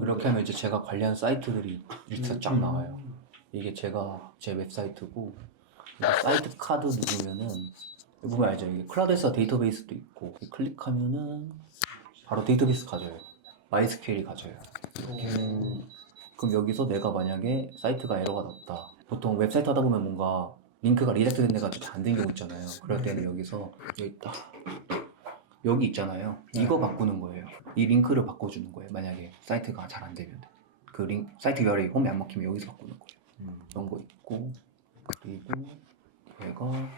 그렇게 하면 이제 제가 관리한 사이트들이 리스트가 쫙 나와요. 이게 제 웹사이트고, 이거 사이트 카드 누르면은, 이거 보면 알죠? 이게 클라우드에서 데이터베이스도 있고, 클릭하면은 바로 데이터베이스 가져요. 마이스퀘일이 가져요. 그럼 여기서 내가 만약에 사이트가 에러가 났다. 보통 웹사이트 하다 보면 뭔가 링크가 리렉트 된 데가 잘 안 된 경우 있잖아요. 그럴 때는 여기서 여기 있다. 여기 있잖아요. 이거 바꾸는 거예요. 이 링크를 바꿔주는 거예요. 만약에 사이트가 잘 안 되면 그 사이트 URL 홈이 안 먹히면 여기서 바꾸는 거예요. 이런 거 있고, 그리고 얘가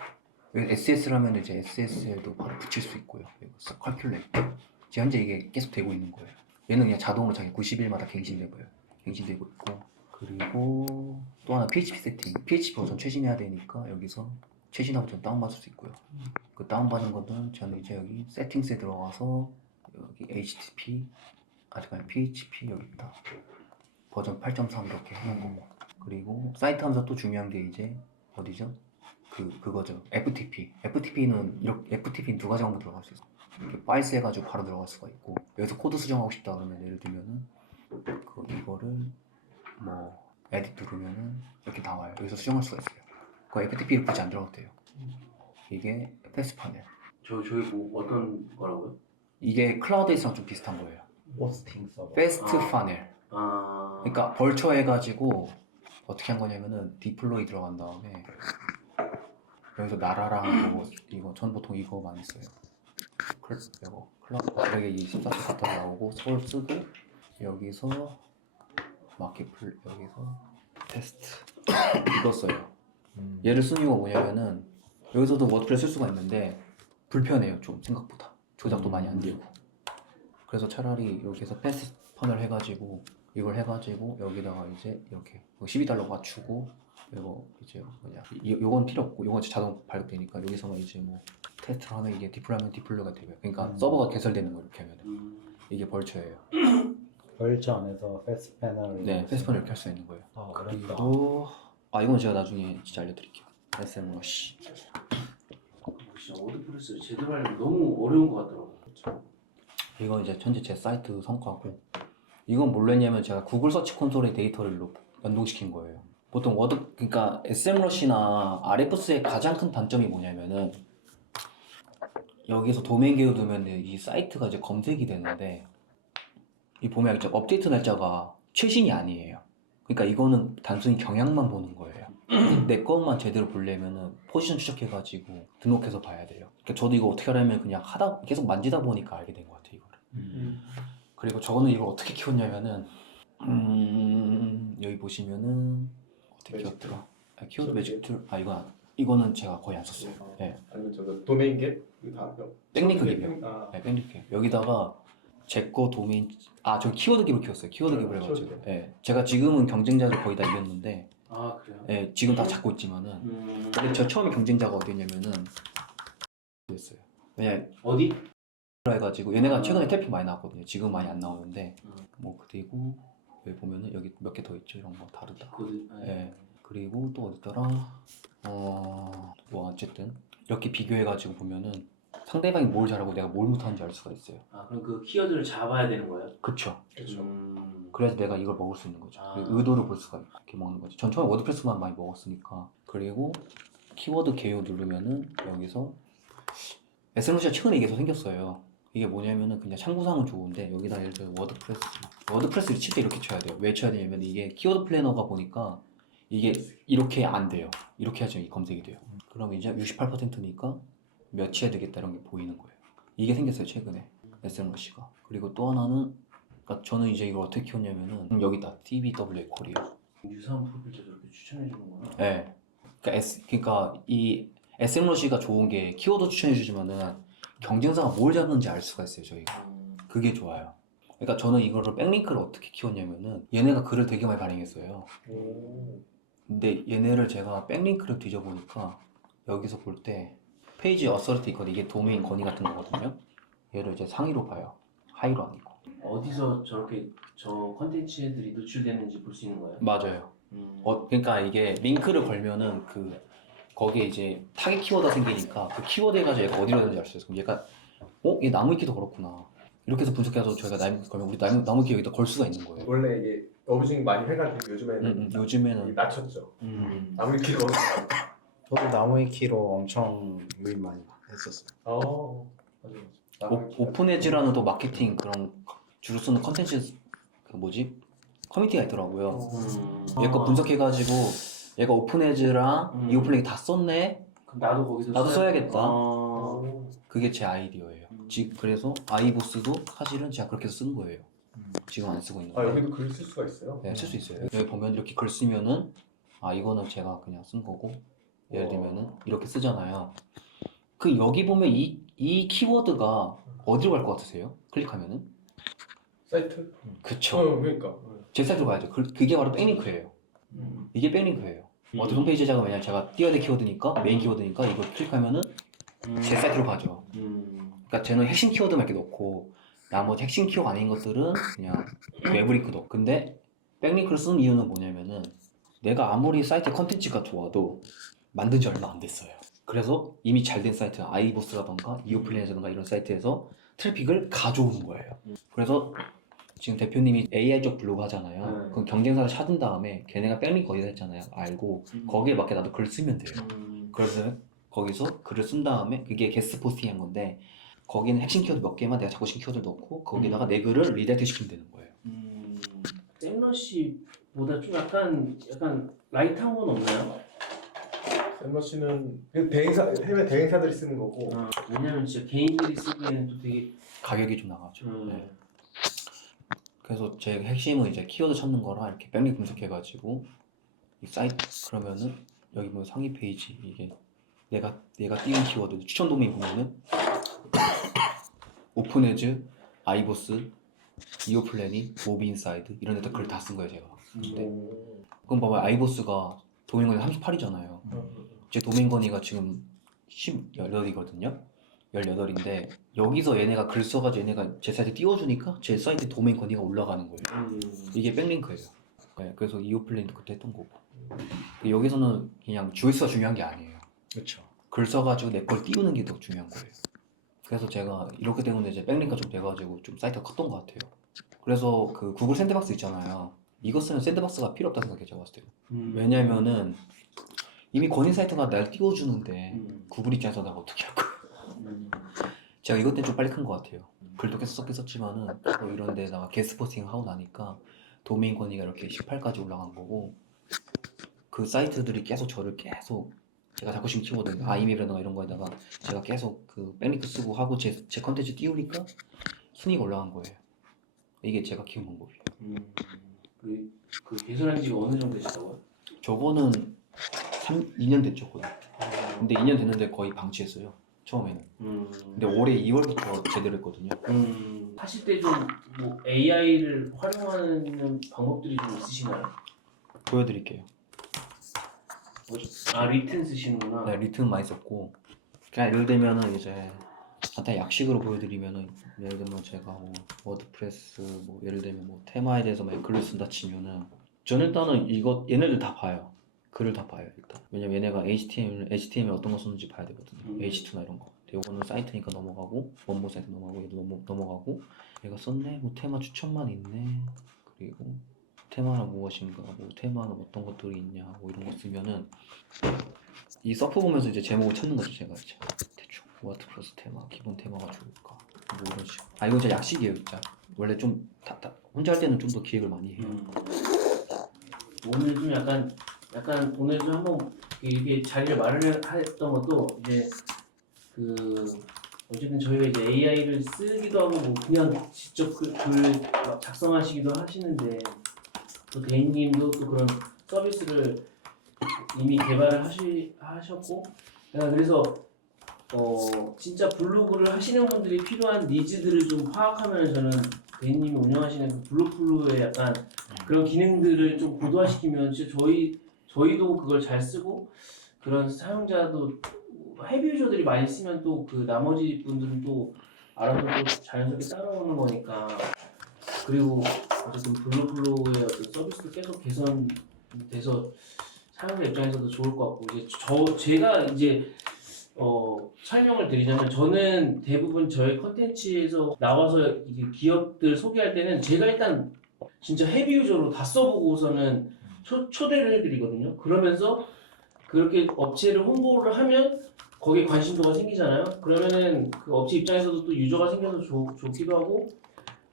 SS라면 이제 SS에도 바로 붙일 수 있고요. 이거 컬큘레이터. 지금 현재 이게 계속 되고 있는 거예요. 얘는 그냥 자동으로 자기 90일마다 갱신되고요. 갱신되고 있고, 그리고 또 하나 PHP 세팅. PHP 버전 최신해야 되니까 여기서 최신화 버전 다운받을 수 있고요. 그 다운받은 것들은 저는 이제 여기 세팅스에 들어가서 여기 HTTP 아직 아니 PHP 여기 있다. 버전 8.3 이렇게 하는 거고. 그리고 사이트 하면서 또 중요한 게 이제 어디죠? 그거죠. FTP. FTP는 이렇게 FTP는 두 가지 방법 들어갈 수 있어. 이렇게 파일스 해가지고 바로 들어갈 수가 있고, 여기서 코드 수정하고 싶다 그러면 예를 들면은 이거를 뭐 에딧 누르면은 이렇게 나와요. 여기서 수정할 수가 있어요. 그 FTP 굳이 안 들어가도 돼요. 이게 패스 파넬. 저기 뭐 어떤 거라고요? 이게 클라우드에서랑 좀 비슷한 거예요. 호스팅 서버. 패스트 파넬. 아. 그러니까 벌처해가지고 어떻게 한 거냐면은 디플로이 들어간 다음에 여기서 나라랑 이거 전 보통 이거 많이 써요. 이거 클라우드 이 14초 바터 나오고 서울 쓰고 여기서 마켓플 여기서 테스트 이거 써요. 얘를 쓰는 이유가 뭐냐면은 여기서도 워드프레스 쓸 수가 있는데 불편해요. 좀 생각보다 조작도 많이 안 되고. 그래서 차라리 여기서 패스 판을 해가지고 이걸 해가지고 여기다가 이제 이렇게 $12 맞추고 이거 이제 요건 필요 없고 요건 자동 발급되니까 여기서만 이제 뭐 테스트를 하면 이게 디플로이면 디플로이가 되고요. 그러니까 서버가 개설되는 거 이렇게 하면은 이게 벌처예요. 벌처 안에서 패스 패널. 네, 패스 판을 이렇게 할 수 있는 거예요. 아, 어렵다. 그리고 이건 제가 나중에 진짜 알려드릴게요. SMRush. 진짜 워드프레스를 제대로 하려면 너무 어려운 것 같더라고요. 이건 이제 현재 제 사이트 성과고, 이건 뭘로 했냐면 제가 구글 서치 콘솔의 데이터를 연동시킨 거예요. 보통 그러니까 SMrush나 RFS의 가장 큰 단점이 뭐냐면은 여기서 도메인 개요 두면 이 사이트가 이제 검색이 되는데 이 보면 이제 업데이트 날짜가 최신이 아니에요. 그러니까 이거는 단순히 경향만 보는 거예요. 내 것만 제대로 보려면은 포지션 추적해가지고 등록해서 봐야 돼요. 그러니까 저도 이거 어떻게 하려면 그냥 계속 만지다 보니까 알게 된 것 같아요, 이거를. 그리고 저거는 이걸 어떻게 키웠냐면은 여기 보시면은 어떻게 키웠더라? 키워드 매직 툴. 이거는 제가 거의 안 썼어요. 네. 아니면 저거 도메인 갭? 이거 다 백링크 갭이요. 네, 백링크 갭. 여기다가 제 거 도메인 저 키워드 갭을 키웠어요. 키워드 갭을 해가지고. 네. 제가 지금은 경쟁자들 거의 다 이겼는데. 아, 그래요? 네, 지금 다 잡고 있지만은. 근데 저 처음에 경쟁자가 어디였냐면은 됐어요. 왜냐 어디? 해가지고 얘네가 최근에 태핑 많이 나왔거든요. 지금 많이 안 나오는데 뭐 그리고 여기 보면은 여기 몇 개 더 있죠. 이런 거 다르다. 예. 그리고 또 어디더라? 뭐 어쨌든 이렇게 비교해가지고 보면은 상대방이 뭘 잘하고 내가 뭘 못하는지 알 수가 있어요. 아, 그럼 그 키워드를 잡아야 되는 거예요? 그쵸. 그렇죠. 그래서 내가 이걸 먹을 수 있는 거죠. 의도를 볼 수가 이렇게 먹는 거죠. 전 처음에 워드프레스만 많이 먹었으니까. 그리고 키워드 개요 누르면은 여기서 SMrush가 최근에 이게 더 생겼어요. 이게 뭐냐면은 그냥 참고사항은 좋은데 여기다 예를 들어 워드프레스를 칠 때 이렇게 쳐야 돼요. 왜 쳐야 되냐면 이게 키워드 플래너가 보니까 이게 이렇게 안 돼요. 이렇게 하죠. 이 검색이 돼요. 그럼 이제 68%니까 몇 해야 되겠다 이런 게 보이는 거예요. 이게 생겼어요. 최근에 SMrush가. 그리고 또 하나는 그러니까 저는 이제 이걸 어떻게 키웠냐면은 여기다 TBWA 코리아. 유사한 프로필도 저렇게 추천해 주는구나. 네. 그러니까 이 SMrush가 좋은 게 키워드 추천해주지만은 경쟁사가 뭘 잡는지 알 수가 있어요, 저희가. 그게 좋아요. 그러니까 저는 이거를 백링크를 어떻게 키웠냐면은 얘네가 글을 되게 많이 발행했어요. 근데 얘네를 제가 백링크를 뒤져보니까 여기서 볼 때 페이지 어서리티 있거든요. 이게 도메인 건의 같은 거거든요. 얘를 이제 상위로 봐요. 하위로 아니고. 어디서 저렇게 저 컨텐츠들이 노출되는지 볼 수 있는 거예요? 맞아요. 그러니까 이게 링크를 걸면은 거기에 이제 타겟 키워드가 생기니까 그 키워드 해가지고 얘가 어디로 되는지 알 수 있어요. 그럼 얘가 얘 나무 위키도 그렇구나. 이렇게 해서 분석해서 저희가 그러면 우리 나무 키 여기다 걸 수가 있는 거예요. 원래 이게 어부징 많이 해가지고 요즘에는 요즘에는 낮췄죠. 음. 아무리 키로. 저도 나무위 키로 엄청 유입 많이 했었어요. 맞아. 오픈에지라는 또 마케팅 그런 주로 쓰는 컨텐츠 그 뭐지? 커뮤니티가 있더라고요. 얘 거 분석해가지고 얘가 오픈에지랑 이 오픈링 다 썼네? 그럼 나도 거기서 나도 써야겠다. 그게 제 아이디어예요. 그래서 아이보스도 사실은 제가 그렇게 해서 쓴 거예요. 지금 안 쓰고 있는 아 거예요. 여기도 글 쓸 수가 있어요. 네, 쓸 수 있어요. 여기 보면 이렇게 글 쓰면은 이거는 제가 그냥 쓴 거고 예를 들면은 이렇게 쓰잖아요. 그 여기 보면 이 키워드가 어디로 갈 것 같으세요? 클릭하면은? 사이트? 그쵸. 그러니까. 제 사이트로 가야죠. 그게 바로 백링크예요. 이게 백링크예요. 어떤 홈페이지 제작은 왜냐면 제가 띄워야 될 키워드니까 메인 키워드니까 이거 클릭하면은 제 사이트로 가죠. 그러니까 저는 핵심 키워드만 이렇게 넣고 나머지 핵심 키워드 아닌 것들은 그냥 외브링크 넣고. 근데 백링크를 쓰는 이유는 뭐냐면은 내가 아무리 사이트 컨텐츠가 좋아도 만든 지 얼마 안 됐어요. 그래서 이미 잘 된 사이트 아이보스라던가 이오플랜이라던가 이런 사이트에서 트래픽을 가져오는 거예요. 그래서 지금 대표님이 AI 쪽 블로그 하잖아요. 그럼 경쟁사를 찾은 다음에 걔네가 백링크 어디다 했잖아요. 알고 거기에 맞게 나도 글 쓰면 돼요. 그래서 거기서 글을 쓴 다음에 그게 게스트 포스팅한 건데 거기는 핵심 키워드 몇 개만 내가 잡고 싶은 키워드를 넣고 거기다가 내 글을 리다이트 시키면 되는 거예요. 샘러시보다 좀 약간 라이트한 건 없나요? 샘러시는 대행사 해외 대행사들이 쓰는 거고. 왜냐면 진짜 개인들이 쓰기에는 또 되게 가격이 좀 나가죠. 네. 그래서 제 핵심은 이제 키워드 찾는 거랑 이렇게 백링 분석해가지고 이 사이트 그러면은 여기 보면 상위 페이지 이게 내가 띄운 키워드 추천 도메인 보면은 오픈에즈, 아이보스, 이오플래닛, 모비인사이드 이런 데다 글 다 쓴 거예요 제가. 근데 그럼 봐봐요 아이보스가 도메인 건이 38이잖아요. 제 도메인 건이가 지금 18이거든요. 18인데 여기서 얘네가 글 써가지고 얘네가 제 사이트에 띄워주니까 제 사이트 도메인 건이가 올라가는 거예요. 이게 백링크예요. 네, 그래서 이오플랜도 그때 했던 거고 여기서는 그냥 조회수가 중요한 게 아니에요. 그렇죠. 글 써가지고 내 걸 띄우는 게 더 중요한 거예요. 그래서 제가 이렇게 때문에 이제 백링크가 좀 돼가지고 좀 사이트가 컸던 것 같아요. 그래서 그 구글 샌드박스 있잖아요. 이거 쓰면 샌드박스가 필요 없다 생각해요 제가 봤을 때. 왜냐면은 이미 권위 사이트가 날 띄워주는데 구글 입장에서 내가 어떻게 할 거야. 제가 이것 때문에 좀 빨리 큰 것 같아요. 글도 계속 섞여 썼지만은 또 이런 데다가 게스트 포스팅 하고 나니까 도메인 권위가 이렇게 18까지 올라간 거고 그 사이트들이 계속 저를 계속 제가 잡고 싶은 키워드 아이맵이라든가 이런 거에다가 제가 계속 그 백링크 쓰고 하고 제 컨텐츠 띄우니까 순위가 올라간 거예요. 이게 제가 키운 방법이에요. 그 개설한 지가 어느 정도 되시다고요? 저거는 2년 됐죠 거의. 근데 2년 됐는데 거의 방치했어요 처음에는. 근데 올해 2월부터 제대로 했거든요. 하실 때 좀 뭐 AI를 활용하는 방법들이 좀 있으신가요? 보여드릴게요. 리튼 쓰시는구나. 네, 리튼 많이 썼고 그냥 예를 들면은 이제 간단히 약식으로 보여드리면은 예를 들면 제가 뭐 워드프레스 뭐 예를 들면 뭐 테마에 대해서 막 글을 쓴다 치면은 저는 일단은 이거 얘네들 다 봐요. 글을 다 봐요 일단. 왜냐면 얘네가 HTML 어떤 거 썼는지 봐야 되거든요. H2나 이런 거. 근데 요거는 사이트니까 넘어가고 원모 사이트 넘어가고 얘도 넘어가고 얘가 썼네 뭐 테마 추천만 있네 그리고 테마는 무엇인가 뭐 테마는 어떤 것들이 있냐 뭐 이런 거 쓰면은 이 서프 보면서 이제 제목을 찾는 거죠 제가 이제 대충 워드프레스 테마 기본 테마가 좋을까 뭐 이런 식으로. 이건 진짜 약식이에요 진짜. 원래 좀 혼자 할 때는 좀 더 기획을 많이 해요. 오늘 좀 약간 오늘 좀 한번 이렇게 자리를 마련했던 것도 이제 어쨌든 저희가 이제 AI를 쓰기도 하고 뭐 그냥 직접 글 작성하시기도 하시는데 또 대인님도 또 그런 서비스를 이미 개발을 하셨고 그래서 진짜 블로그를 하시는 분들이 필요한 니즈들을 좀 파악하면 저는 대인님이 운영하시는 그 블로플루의 약간 그런 기능들을 좀 고도화시키면 진짜 저희도 그걸 잘 쓰고 그런 사용자도 헤비 유저들이 많이 쓰면 또 그 나머지 분들은 또 알아서 또 자연스럽게 따라오는 거니까. 그리고 어쨌든 블로플로우의 어떤 서비스도 계속 개선돼서 사용자 입장에서도 좋을 것 같고 제가 이제 설명을 드리자면 저는 대부분 저희 컨텐츠에서 나와서 이게 기업들 소개할 때는 제가 일단 진짜 헤비 유저로 다 써보고서는 초대를 해드리거든요. 그러면서 그렇게 업체를 홍보를 하면 거기에 관심도가 생기잖아요. 그러면은 그 업체 입장에서도 또 유저가 생겨서 좋기도 하고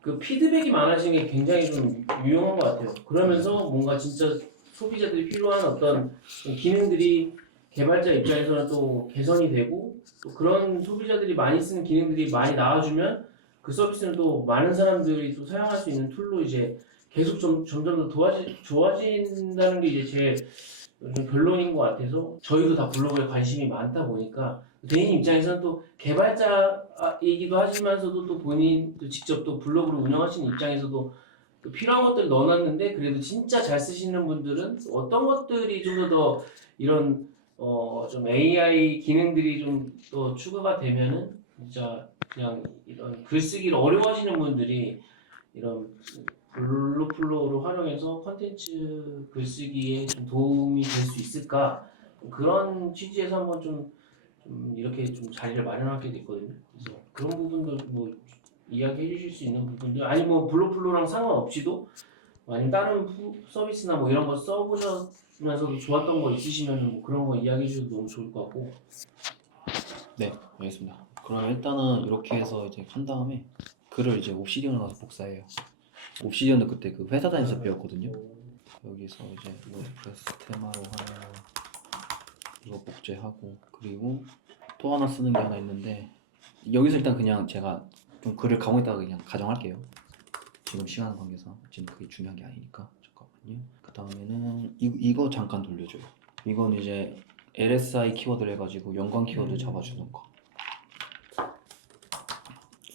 그 피드백이 많아지는 게 굉장히 좀 유용한 것 같아요. 그러면서 뭔가 진짜 소비자들이 필요한 어떤 기능들이 개발자 입장에서는 또 개선이 되고 또 그런 소비자들이 많이 쓰는 기능들이 많이 나와주면 그 서비스는 또 많은 사람들이 또 사용할 수 있는 툴로 이제 계속 점점 더 좋아진다는 게 이제 제 좀 결론인 것 같아서 저희도 다 블로그에 관심이 많다 보니까 대인 입장에서는 또 개발자이기도 하시면서도 또 본인 또 직접 또 블로그를 운영하시는 입장에서도 또 필요한 것들 넣어놨는데 그래도 진짜 잘 쓰시는 분들은 어떤 것들이 좀 더 이런 좀 AI 기능들이 좀 또 추가가 되면은 진짜 그냥 이런 글쓰기를 어려워하시는 분들이 이런 블루플로우를 활용해서 컨텐츠 글쓰기에 좀 도움이 될 수 있을까 그런 취지에서 한번 좀 이렇게 좀 자리를 마련하게 됐거든요. 그래서 그런 부분도 뭐 이야기해 주실 수 있는 부분들 아니 뭐 블루플로우랑 상관없이도 아니면 다른 서비스나 뭐 이런 거 써보셨면서도 좋았던 거 있으시면 뭐 그런 거 이야기해 주셔도 너무 좋을 것 같고. 네, 알겠습니다. 그럼 일단은 이렇게 해서 이제 한 다음에 글을 이제 옵시디언에 가서 복사해요. 옵시디언도 그때 그 회사 다니면서 배웠거든요. 여기서 이제 워드프레스 테마로 하나 이거 복제하고 그리고 또 하나 쓰는 게 하나 있는데 여기서 일단 그냥 제가 좀 글을 가공했다가 그냥 가정할게요. 지금 시간 관계상 지금 그게 중요한 게 아니니까 잠깐만요. 그 다음에는 이거 잠깐 돌려줘요. 이건 이제 LSI 키워드를 해가지고 연관 키워드 잡아주는 거.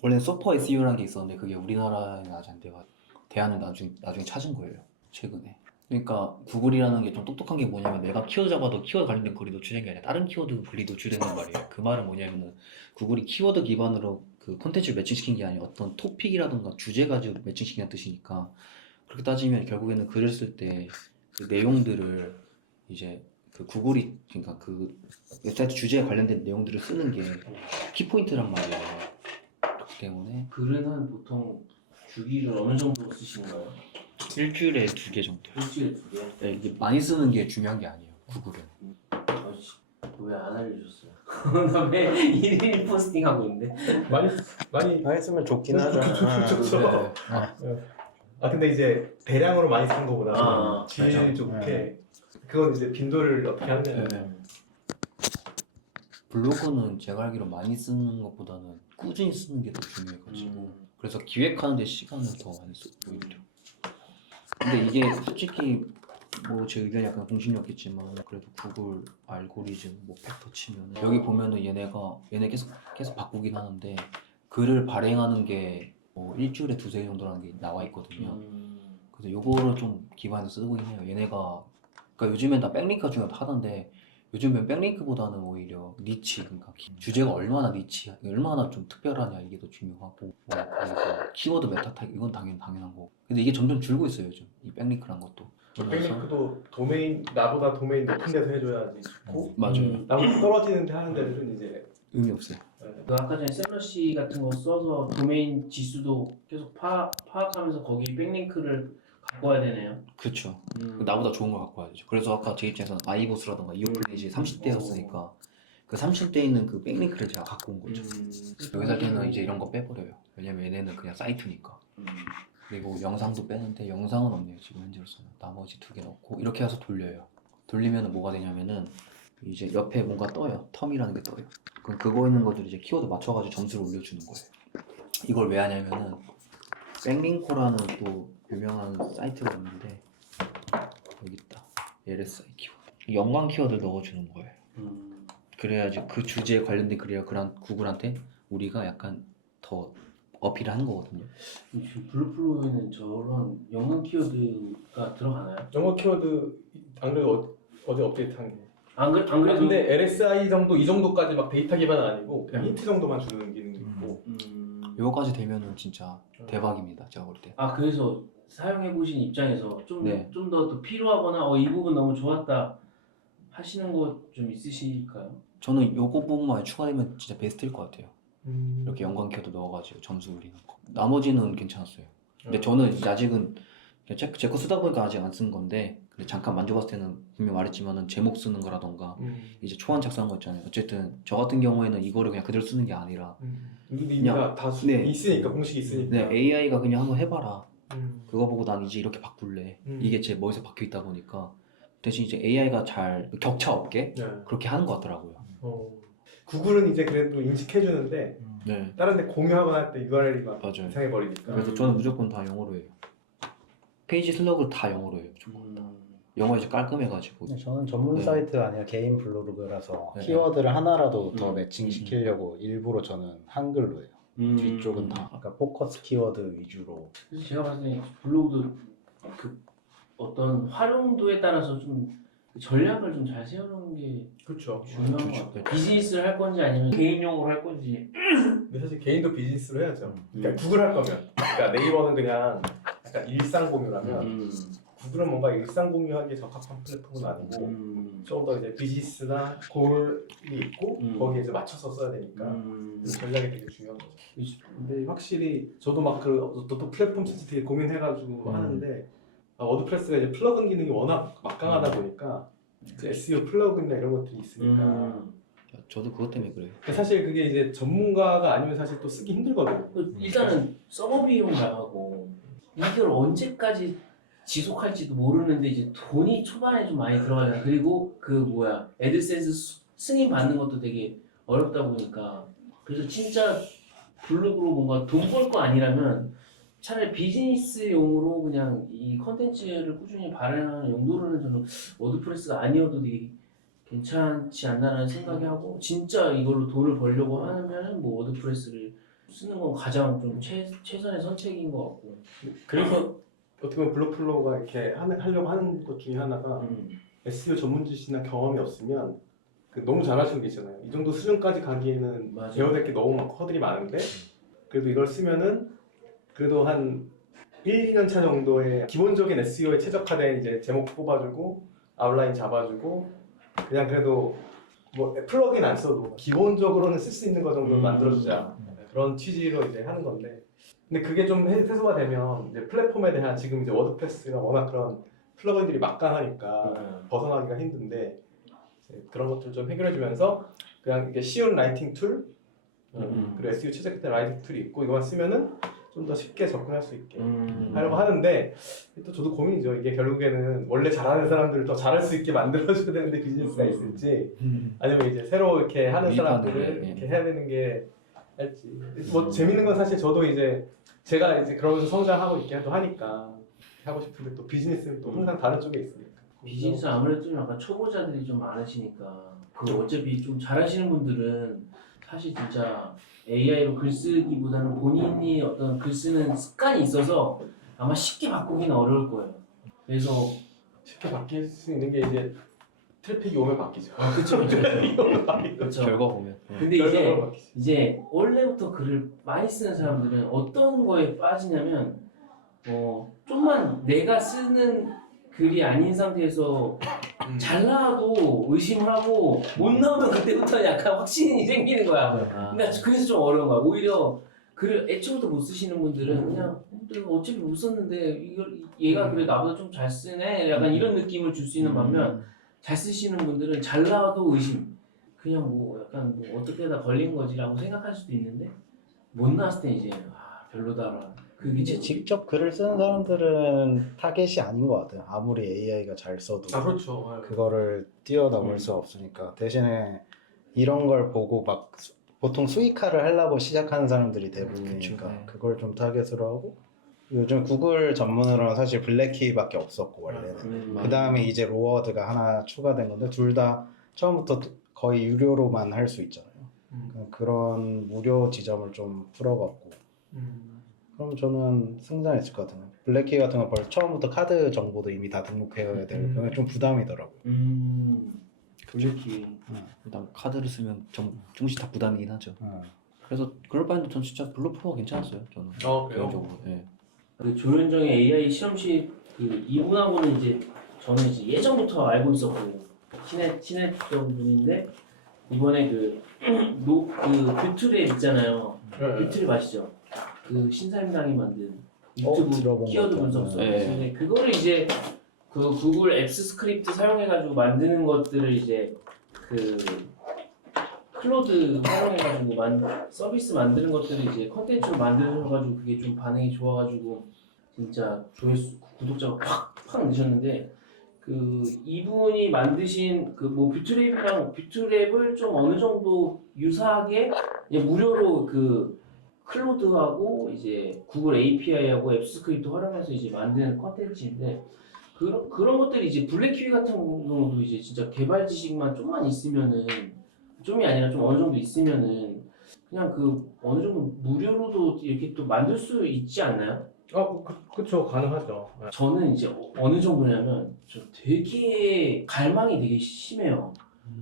원래 소퍼 SEO라는 게 있었는데 그게 우리나라에는 아직 안 돼가지고 대안을 나중에 찾은 거예요. 최근에. 그러니까 구글이라는 게 좀 똑똑한 게 뭐냐면 내가 키워드 잡아도 키워드 관련된 글이 노출된 게 아니라 다른 키워드 글이 노출된단 말이에요. 그 말은 뭐냐면은 구글이 키워드 기반으로 그 콘텐츠를 매칭시킨 게 아니라 어떤 토픽이라든가 주제 가지고 매칭시키는 뜻이니까 그렇게 따지면 결국에는 글을 쓸 때 그 내용들을 이제 그 구글이 그러니까 그 웹사이트 주제에 관련된 내용들을 쓰는 게 키포인트란 말이에요. 그렇기 때문에 글은 한 보통 주기를 어느 정도 쓰시는가요? 일주일에 2개 정도. 일주일에 2개? 네, 이게 많이 쓰는 게 중요한 게 아니에요. 구글은. 왜 안 알려줬어요? 나 왜 1일 포스팅 하고 있는데? 많이 했으면 좋긴 하죠. 좋죠. 네. 근데 이제 대량으로 많이 쓰는 거보다 질 맞아. 좋게 그건 이제 빈도를 어떻게 하느냐. 네. 블로그는 제가 알기로 많이 쓰는 것보다는 꾸준히 쓰는 게 더 중요해가지고 그래서 기획하는 데 시간을 더 많이 쓰고 오히려. 근데 이게 솔직히 뭐 제 의견이 약간 공신력있지만 그래도 구글 알고리즘 뭐 팩터 치면 여기 보면은 얘네 계속 바꾸긴 하는데 글을 발행하는 게 뭐 일주일에 2-3개 정도라는 게 나와 있거든요. 그래서 요거를 좀 기반해서 쓰고 있네요. 얘네가 그러니까 요즘엔 다 백링크 중요하다 하던데 요즘엔 백링크보다는 오히려 니치 그러니까 주제가 얼마나 얼마나 좀 특별하냐 이게 더 중요하고 뭐 그리고 키워드 메타 타입 이건 당연한 거고 근데 이게 점점 줄고 있어요 요즘 이 백링크란 것도. 백링크도 나보다 도메인 높은 데서 해줘야지 좋고 맞아요. 나보다 떨어지는데 하는 데들은 이제 의미 없어요. 그 아까 전에 셀러시 같은 거 써서 도메인 지수도 계속 파악하면서 거기 백링크를 갖고 와야 되네요. 그렇죠. 나보다 좋은 걸 갖고 와야 되죠. 그래서 아까 제 입장에서는 아이보스라던가 이오플레이지 30대였으니까 그 30대에 있는 그 백링크를 제가 갖고 온 거죠. 여기서 할 때는 이제 이런 거 빼버려요. 왜냐면 얘네는 그냥 사이트니까. 그리고 영상도 빼는데 영상은 없네요 지금 현재로서는. 나머지 2개 넣고 이렇게 해서 돌려요. 돌리면 뭐가 되냐면은 이제 옆에 뭔가 떠요. 텀이라는 게 떠요. 그럼 그거 있는 것들 이제 키워드 맞춰가지고 점수를 올려주는 거예요. 이걸 왜 하냐면은 백링코라는 또 유명한 사이트가 있는데 여기 있다. LSI 키워드. 연관 키워드 넣어주는 거예요. 그래야지 그 주제에 관련된 글이라 구글한테 우리가 약간 더 어필하는 거거든요. 지금 블루플로우에는 저런 연관 키워드가 들어가나요? 영어 키워드 안 그래도 어제 업데이트한 게. 안 그래도 근데 LSI 정도 이 정도까지 막 데이터 기반은 아니고 그냥 힌트 정도만 주는 기능도 있고. 요거까지 되면은 진짜 대박입니다. 제가 볼 때. 그래서 사용해 보신 입장에서 좀 네. 더 필요하거나 이 부분 너무 좋았다 하시는 거 좀 있으실까요? 저는 요거 부분만 추가되면 진짜 베스트일 것 같아요. 이렇게 연관 키워드 넣어가지고 점수 올리는 거. 나머지는 괜찮았어요. 근데 저는 이제 아직은 제 거 쓰다 보니까 아직 안 쓴 건데, 근데 잠깐 만져봤을 때는 분명 말했지만은 제목 쓰는 거라던가 이제 초안 작성한 거 있잖아요. 어쨌든 저 같은 경우에는 이거를 그냥 그대로 쓰는 게 아니라 근데 그냥- 이미가 다 네. 있으니까 공식이 있으니까. 네, AI가 그냥 한번 해봐라. 음. 그거 보고 난 이제 이렇게 바꿀래. 음. 이게 제 머릿속에 박혀 있다 보니까 대신 이제 AI가 잘 격차 없게 네. 그렇게 하는 것 같더라고요. 구글은 이제 그래도 인식해주는데 네, 다른 데 공유하거나 할 때 URL이 막 맞아요. 이상해 버리니까. 그래서 저는 무조건 다 영어로 해요. 페이지 슬럭을 다 영어로 해요. 영어 이제 깔끔해가지고. 근데 저는 전문 네. 사이트가 아니라 개인 블로그라서 네. 키워드를 하나라도 더 음. 매칭시키려고 일부러 저는 한글로 해요. 뒤쪽은 다. 그러니까 포커스 키워드 위주로. 그래서 제가 봤을 때 블로그도 그 어떤 활용도에 따라서 좀 전략을 좀 잘 세우는 게 그렇죠. 중요한 것 그렇죠. 같아요. 비즈니스를 할 건지 아니면 개인용으로 할 건지. 근데 사실 개인도 비즈니스로 해야죠. 그러니까 구글 할 거면. 그러니까 네이버는 그냥 약간 일상 공유라면 구글은 뭔가 일상 공유하기에 적합한 플랫폼은 아니고 좀 더 이제 비즈니스나 골이 있고 거기에 이제 맞춰서 써야 되니까 그 전략이 되게 중요한 거죠. 근데 확실히 저도 막 그 어떤 플랫폼 설치 되게 고민해가지고 하는데 워드프레스가 이제 플러그인 기능이 워낙 막강하다 보니까 이제 SEO 플러그인이나 이런 것들이 있으니까 저도 그것 때문에 그래요. 근데 사실 그게 이제 전문가가 아니면 사실 또 쓰기 힘들거든요. 일단은 서버 비용 나가고 이걸 언제까지 지속할지도 모르는데 이제 돈이 초반에 좀 많이 들어가잖아요. 그리고 그 뭐야 애드센스 승인 받는 것도 되게 어렵다 보니까 그래서 진짜 블로그로 뭔가 돈 벌 거 아니라면 차라리 비즈니스용으로 그냥 이 컨텐츠를 꾸준히 발행하는 용도로는 저는 워드프레스가 아니어도 되게 괜찮지 않나라는 생각이 하고 진짜 이걸로 돈을 벌려고 하면은 뭐 워드프레스를 쓰는 건 가장 좀 최선의 선택인 것 같고. 그래서 어떻게 보면 블로플로우가 이렇게 하려고 하는 것 중에 하나가 SEO 전문 지식이나 경험이 없으면 너무 잘하시는 게 있잖아요. 이 정도 수준까지 가기에는 맞아요. 배워야 될 게 너무 많고 허들이 많은데 그래도 이걸 쓰면은 그래도 한 1, 2년 차 정도의 기본적인 SEO에 최적화된 이제 제목 뽑아주고 아웃라인 잡아주고 그냥 그래도 뭐 플러그인 안 써도 기본적으로는 쓸 수 있는 거 정도 만들어주자 그런 취지로 이제 하는 건데 근데 그게 좀 해소가 되면 이제 플랫폼에 대한 지금 이제 워드프레스가 워낙 그런 플러그인들이 막강하니까 벗어나기가 힘든데 이제 그런 것들 좀 해결해주면서 그냥 이게 쉬운 라이팅 툴 그리고 SEO 최적화된 라이팅 툴이 있고 이거만 쓰면은 좀 더 쉽게 접근할 수 있게 하려고 하는데 또 저도 고민이죠. 이게 결국에는 원래 잘하는 사람들을 더 잘할 수 있게 만들어줘야 되는데 비즈니스가 있을지 아니면 이제 새로 이렇게 하는 사람들을 네. 이렇게 해야 되는 게 할지 뭐 재밌는 건 사실 저도 이제 제가 이제 그러면서 성장하고 있게 또 하니까 하고 싶은데 또 비즈니스는 또 항상 다른 쪽에 있으니까 비즈니스 아무래도 좀 약간 초보자들이 좀 많으시니까 그 어차피 좀 잘하시는 분들은 사실 진짜 AI로 글 쓰기보다는 본인이 어떤 글 쓰는 습관이 있어서 아마 쉽게 바꾸기는 어려울 거예요. 그래서 쉽게 바뀔 수 있는 게 이제 트래픽이 오면 바뀌죠. 그쵸. 그렇죠. 결과 보면. 근데 결과로 바뀌죠. 이제 원래부터 글을 많이 쓰는 사람들은 어떤 거에 빠지냐면 좀만 내가 쓰는 글이 아닌 상태에서 잘 나와도 의심을 하고 못 나오면 그때부터 약간 확신이 생기는 거야. 그러니까 그래서 좀 어려운 거야. 오히려 글을 애초부터 못 쓰시는 분들은 그냥 내가 어차피 못 썼는데 이걸 얘가 그래 나보다 좀 잘 쓰네 약간 이런 느낌을 줄 수 있는 반면 잘 쓰시는 분들은 잘 나와도 의심 그냥 뭐 약간 뭐 어떻게 하다 걸린 거지라고 생각할 수도 있는데 못 나왔을 때 이제 별로다라 그게 이제 직접 글을 쓰는 사람들은 타겟이 아닌 것 같아요. 아무리 AI가 잘 써도 그렇죠. 그거를 뛰어넘을 수 없으니까 대신에 이런 걸 보고 막 보통 수익화를 하려고 시작하는 사람들이 대부분이니까 그쵸. 그걸 좀 타겟으로 하고 요즘 구글 전문으로는 사실 블랙키밖에 없었고 원래는 그 다음에 이제 로워드가 하나 추가된 건데 둘 다 처음부터 거의 유료로만 할 수 있잖아요. 그런 무료 지점을 좀 풀어갖고 그럼 저는 승산했을 것 같아요. 블랙키 같은 거 벌써 처음부터 카드 정보도 이미 다 등록해야 되고 그건 좀 부담이더라고요. 블랙키 일단 카드를 쓰면 조금씩 다 부담이긴 하죠. 그래서 그럴 바에는 전 진짜 블로프로가 괜찮았어요. 저는 그래요? 개인적으로. 네. 그 조현정의 AI 실험실 그 이분하고는 이제 저는 이제 예전부터 알고 있었고 친했던 분인데 이번에 그 뷰트랩 있잖아요. 네. 뷰트랩 아시죠? 그 신사임당이 만든 들어본 유튜브 키워드 것 같아요. 분석 서비스. 네. 근데 그거를 이제 그 구글 앱스 스크립트 사용해가지고 만드는 것들을 이제 그 클로드 활용해가지고 서비스 만드는 것들을 이제 컨텐츠로 만들어가지고 그게 좀 반응이 좋아가지고 진짜 조회수 구독자가 팍팍 늘셨는데 그 이분이 만드신 그 뭐 뷰트랩을 좀 어느 정도 유사하게 이제 무료로 그 클로드하고 이제 구글 API하고 앱스크립트 활용해서 이제 만드는 컨텐츠인데 그런 것들이 이제 블랙키위 같은 경우도 이제 진짜 개발 지식만 좀만 있으면은 좀이 아니라 좀 어느 정도 있으면은 그냥 그 어느 정도 무료로도 이렇게 또 만들 수 있지 않나요? 그쵸, 가능하죠. 네. 저는 이제 어느 정도냐면 저 되게 갈망이 되게 심해요.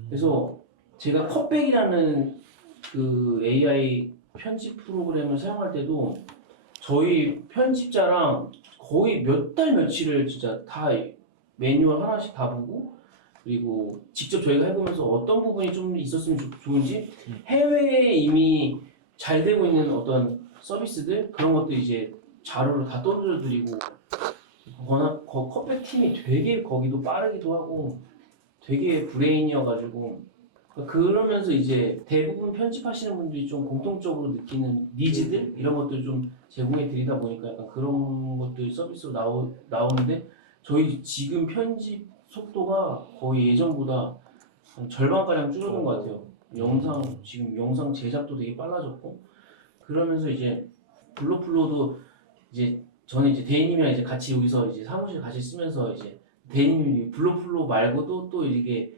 그래서 제가 컷백이라는 그 AI 편집 프로그램을 사용할 때도 저희 편집자랑 거의 몇 달 며칠을 진짜 다 매뉴얼 하나씩 다 보고 그리고 직접 저희가 해보면서 어떤 부분이 좀 있었으면 좋은지 해외에 이미 잘 되고 있는 어떤 서비스들 그런 것들 이제 자료를 다 떠들어 드리고 워낙 컷백 팀이 되게 거기도 빠르기도 하고 되게 브레인이어가지고 그러면서 이제 대부분 편집하시는 분들이 좀 공통적으로 느끼는 니즈들 이런 것들 좀 제공해 드리다 보니까 약간 그런 것들 서비스로 나오는데 저희 지금 편집 속도가 거의 예전보다 한 절반가량 줄어든 것 같아요. 지금 영상 제작도 되게 빨라졌고 그러면서 이제 블로플로도 이제 저는 이제 대인님이랑 이제 같이 여기서 이제 사무실 같이 쓰면서 이제 대인님이 블로플로 말고도 또 이렇게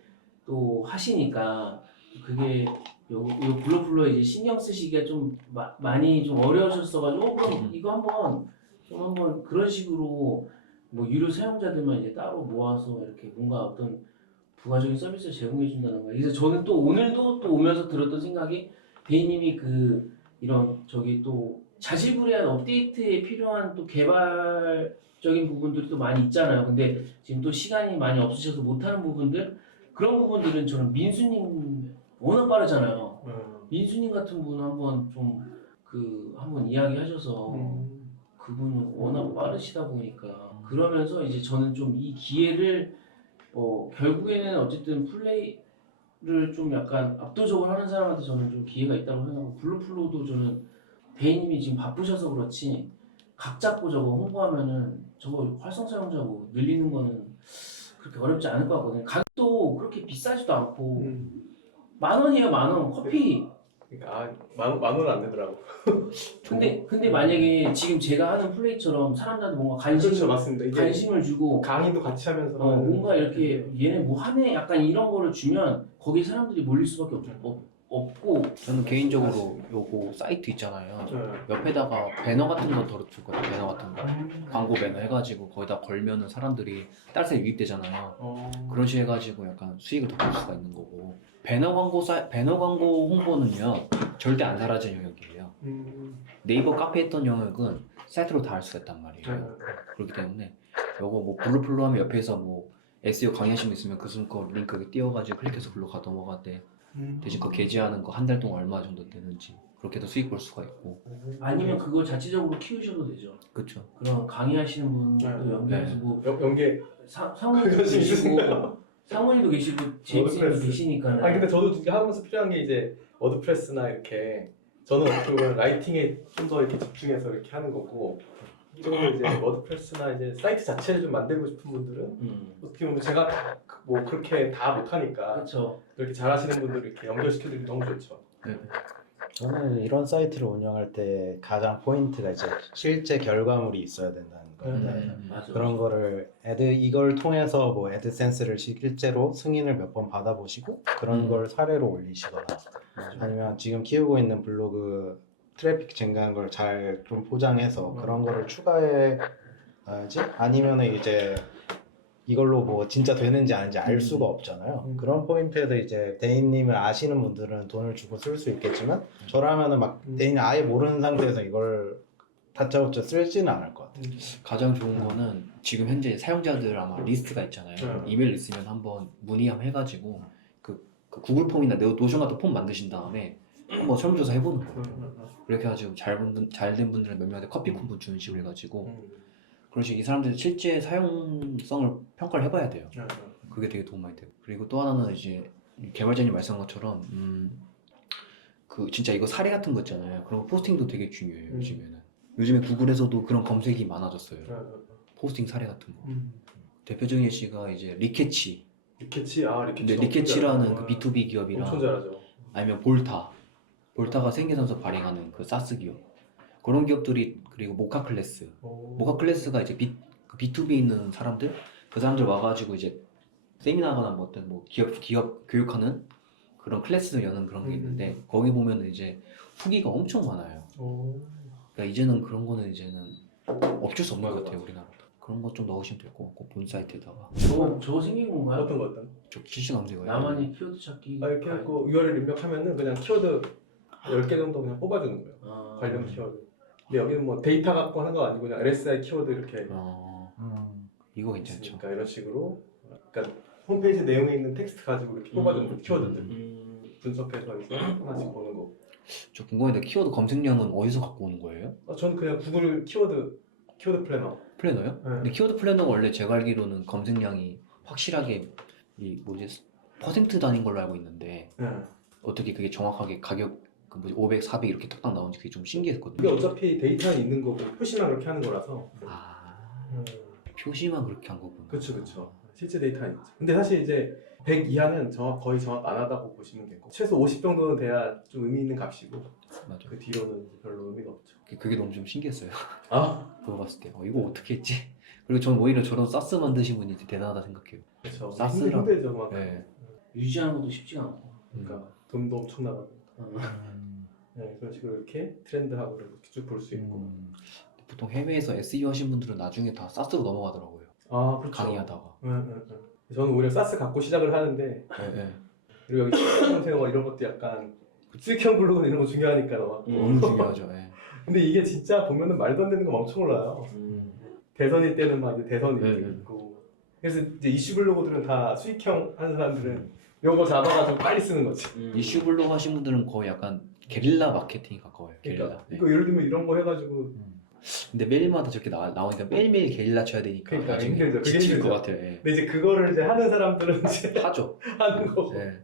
또 하시니까 그게 요 블로플로에 이제 신경 쓰시기가 좀 많이 좀 어려우셨어가지고 그럼 이거 한번 그런 식으로 뭐 유료 사용자들만 이제 따로 모아서 이렇게 뭔가 어떤 부가적인 서비스를 제공해 준다는 거예요. 그래서 저는 또 오늘도 또 오면서 들었던 생각이 대인님이 그 이런 저기 또 자질구레한 업데이트에 필요한 또 개발적인 부분들이 또 많이 있잖아요. 근데 지금 또 시간이 많이 없으셔서 못하는 부분들 그런 부분들은 저는 민수님 워낙 빠르잖아요. 민수님 같은 분은 한번 좀 한번 이야기하셔서 그분은 워낙 빠르시다 보니까 그러면서 이제 저는 좀 이 기회를 결국에는 어쨌든 플레이를 좀 약간 압도적으로 하는 사람한테 저는 좀 기회가 있다고 생각하고 블루플로도 저는 대인님이 지금 바쁘셔서 그렇지 각 잡고 저거 홍보하면은 저거 활성 사용자고 늘리는 거는 그렇게 어렵지 않을 것 같거든요. 가격도 그렇게 비싸지도 않고 10,000원이에요, 10,000원 커피. 그러니까 만 원은 안 되더라고. 근데 만약에 지금 제가 하는 플레이처럼 사람들한테 뭔가 그렇죠, 맞습니다. 이게 관심을 주고 강의도 같이 하면서 뭔가 이렇게 얘네 뭐 하네 약간 이런 거를 주면 거기 사람들이 몰릴 수밖에 없고 저는 개인적으로 요거 사이트 있잖아요. 옆에다가 배너 같은 거 걸어줄 거예요. 배너 같은 거. 광고 배너 해가지고 거기다 걸면은 사람들이 딸새 유입되잖아요. 그런 식으로 해가지고 약간 수익을 더 볼 수가 있는 거고. 배너 광고 홍보는요 절대 안 사라지는 영역이에요. 네이버 카페 했던 영역은 사이트로 다 할 수가 있단 말이에요. 그렇기 때문에 요거 뭐 블루플로 하면 옆에서 뭐 SEO 강의하신 분 있으면 그 순간 링크 띄워가지고 클릭해서 글로 가 넘어가대. 대신 그 게시하는 거 한 달 동안 얼마 정도 되는지 그렇게 해서 수익 볼 수가 있고. 아니면 그거 자체적으로 키우셔도 되죠. 그렇죠. 그런 강의하시는 분도 연결해서 뭐 연계 상무님도 계시고 상무님도 계시고 제임스님도 워드프레스. 계시니까는. 근데 저도 이게 하면서 필요한 게 이제 워드프레스나 이렇게 저는 어떻게 보면 라이팅에 좀 더 이렇게 집중해서 이렇게 하는 거고 이쪽으로 이제 워드프레스나 이제 사이트 자체를 좀 만들고 싶은 분들은 어떻게 보면 제가 뭐 그렇게 다 못하니까 그렇죠. 이렇게 잘하시는 분들을 이렇게 연결시켜드리기 너무 좋죠. 저는 이런 사이트를 운영할 때 가장 포인트가 이제 실제 결과물이 있어야 된다는 건데 맞아. 그런 거를 이걸 통해서 뭐 애드센스를 실제로 승인을 몇 번 받아보시고 그런 걸 사례로 올리시거나 아니면 지금 키우고 있는 블로그 트래픽 증가한 걸 잘 좀 포장해서 그런 거를 추가해야지 아니면은 이제 이걸로 뭐 진짜 되는지 아닌지 알 수가 없잖아요. 그런 포인트에서 이제 대인님을 아시는 분들은 돈을 주고 쓸 수 있겠지만 저라면은 막 대인이 아예 모르는 상태에서 이걸 다짜고짜 쓰지는 않을 것 같아요. 가장 좋은 거는 지금 현재 사용자들 아마 리스트가 있잖아요. 이메일 있으면 한번 문의 한번 해가지고 그 그 구글 폼이나 노션 같은 폼 만드신 다음에 한번 설문조사 해보는 거예요. 그렇게 해가지고 잘된 분들은 몇 명한테 커피 쿠폰 주는 식으로 해가지고 그렇지 이 사람들 실제 사용성을 평가를 해봐야 돼요. 그게 되게 도움 많이 돼요. 그리고 또 하나는 이제 개발자님 말씀한 것처럼 그 진짜 이거 사례 같은 거 있잖아요. 그런 거 포스팅도 되게 중요해요. 요즘에는. 요즘에 구글에서도 그런 검색이 많아졌어요. 포스팅 사례 같은 거. 대표적인 예시가 이제 리케치. 리케치 근데 리케치라는 그 B2B 기업이랑 엄청 잘하죠. 아니면 볼타가 생계선서 발행하는 그 사스 기업 그런 기업들이 그리고 모카 클래스 모카 클래스가 이제 B2B에 있는 사람들 그 사람들 와가지고 이제 세미나거나 뭐 어떤 뭐 기업 교육하는 그런 클래스 여는 그런 게 있는데 거기 보면 이제 후기가 엄청 많아요. 그러니까 이제는 그런 거는 이제는 없을 수 없는 것 같아요 우리나라. 그런 거 좀 넣으시면 될 것 같고 본 사이트에다가 저거 생긴 건가요? 어떤? 저 실시간 검색어요. 나만의 키워드 찾기. 이렇게 하고 URL 입력하면은 그냥 키워드 10개 정도 그냥 뽑아주는 거예요. 관련 키워드. 근데 여기는 뭐 데이터 갖고 하는 거 아니고 그냥 LSI 키워드 이렇게 이거 괜찮죠. 있으니까 이런 식으로 그러니까 홈페이지 내용에 있는 텍스트 가지고 이렇게 뽑아주는 거예요. 키워드들 분석해서 이제 하나씩 보는 거. 저 궁금한데 키워드 검색량은 어디서 갖고 오는 거예요? 저는 그냥 구글 키워드 플래너. 플래너요? 네. 근데 키워드 플래너가 원래 제가 알기로는 검색량이 확실하게 이 뭐지 퍼센트 단위인 걸로 알고 있는데 네. 어떻게 그게 정확하게 가격 그 뭐지 500, 400 이렇게 딱딱 나오는지 그게 좀 신기했거든요. 이게 어차피 데이터는 있는 거고 표시만 그렇게 하는 거라서. 표시만 그렇게 한 거구나. 그렇죠. 실제 데이터는 있죠. 근데 사실 이제 100 이하는 거의 정확 안 하다고 보시면 되고 최소 50 정도는 돼야 좀 의미 있는 값이고 맞아. 그 뒤로는 별로 의미가 없죠. 그게 너무 좀 신기했어요. 그거 봤을 때 이거 어떻게 했지? 그리고 전 오히려 저런 사스 만드신 분이 대단하다 생각해요. 그렇죠. 사스랑- 힘들죠 그만. 네. 유지하는 것도 쉽지가 않고. 그러니까 돈도 엄청 나가고. 네, 그런 식으로 이렇게 트렌드하고 이렇게 쭉 볼 수 있고. 보통 해외에서 SEO 하신 분들은 나중에 다 사스로 넘어가더라고요. 그렇죠. 강의하다가. 저는 오히려 사스 갖고 시작을 하는데 네. 그리고 여기 실전 검색어 이런 것도 약간 수익형 블로그 이런 거 중요하니까 넣었고. 너무 중요하죠. 네. 근데 이게 진짜 보면은 말도 안 되는 거 엄청 올라요. 대선일 때는 막 이제 대선 네, 이렇게 네. 있고. 그래서 이제 이슈 블로그들은 다 수익형 하는 사람들은 요거 잡아가지고 빨리 쓰는 거지. 이슈 블로그 하신 분들은 거의 약간 게릴라 마케팅에 가까워요. 게릴라. 그러니까 네. 이거 예를 들면 이런 거 해가지고 근데 매일마다 저렇게 나오니까 매일매일 게릴라 쳐야 되니까 그러니까 나중에 힘들죠. 그게 지칠 것 힘들죠. 같아요. 예. 근데 이제 그거를 이제 하는 사람들은 이제 하죠. 하는 거고 예.